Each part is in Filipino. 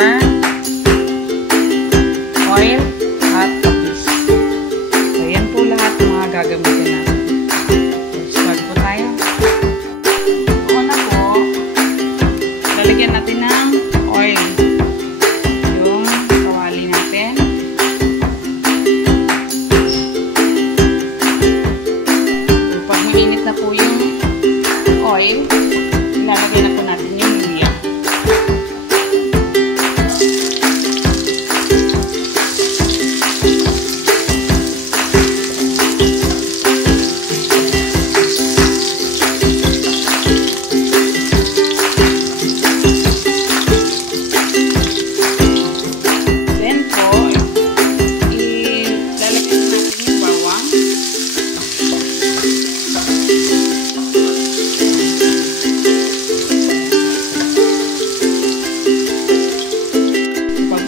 flour, oil, at patis. So, yan po lahat ng mga gagamitin natin. So, start po tayo. Una po, lalagyan natin ng oil. Yung kawali natin. So, pag mainit na po yung oil, ilalagay na po natin yung luya.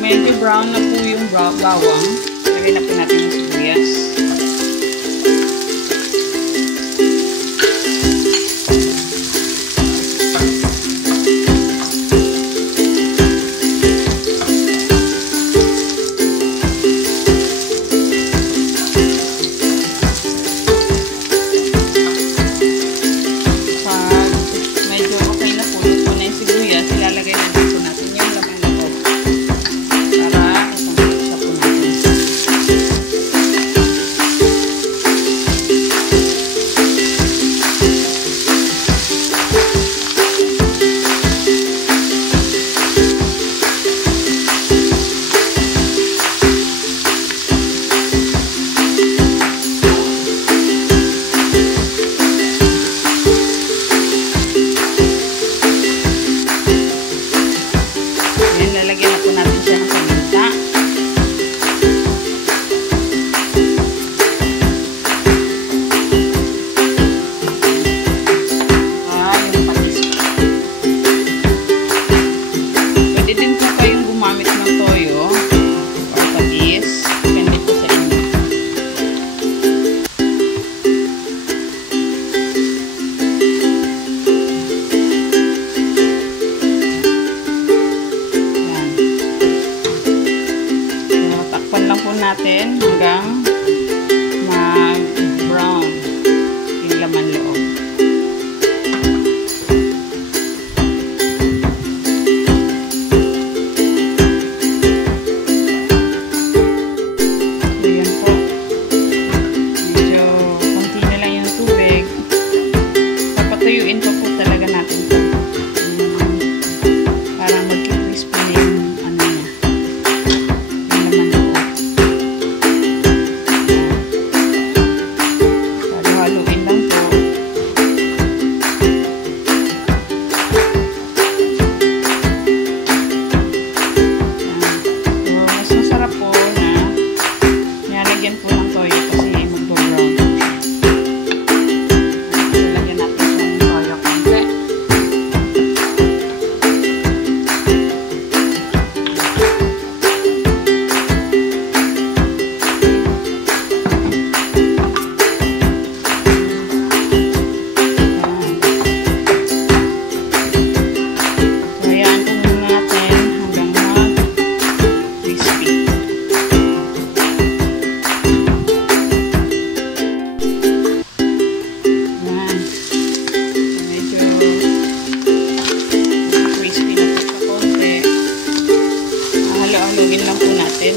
Medyo brown na po yung bawang. Lagay na po natin yung sibuyas. Pag medyo okay na po, luto na yung sibuyas, ilalagay na po natin yung laman na po. Lalagyan na po natin siya ng paminta. Yung patis. Pwede din po kayong gumamit ng toyo or patis. Depende po sa inyo. Natin hanggang mag-brown yung laman loob. So, yan po. Medyo konti na lang yung tubig. Papatuyuin pa po talaga natin ito. Para mag-crispy na yung ano niya. Yung laman loob. Haluin lang po. So, mas masarap po na nilagyan po ng toyo kasi mag-brown. Lagyan natin siya ng toyo konti. Halugin lang po natin.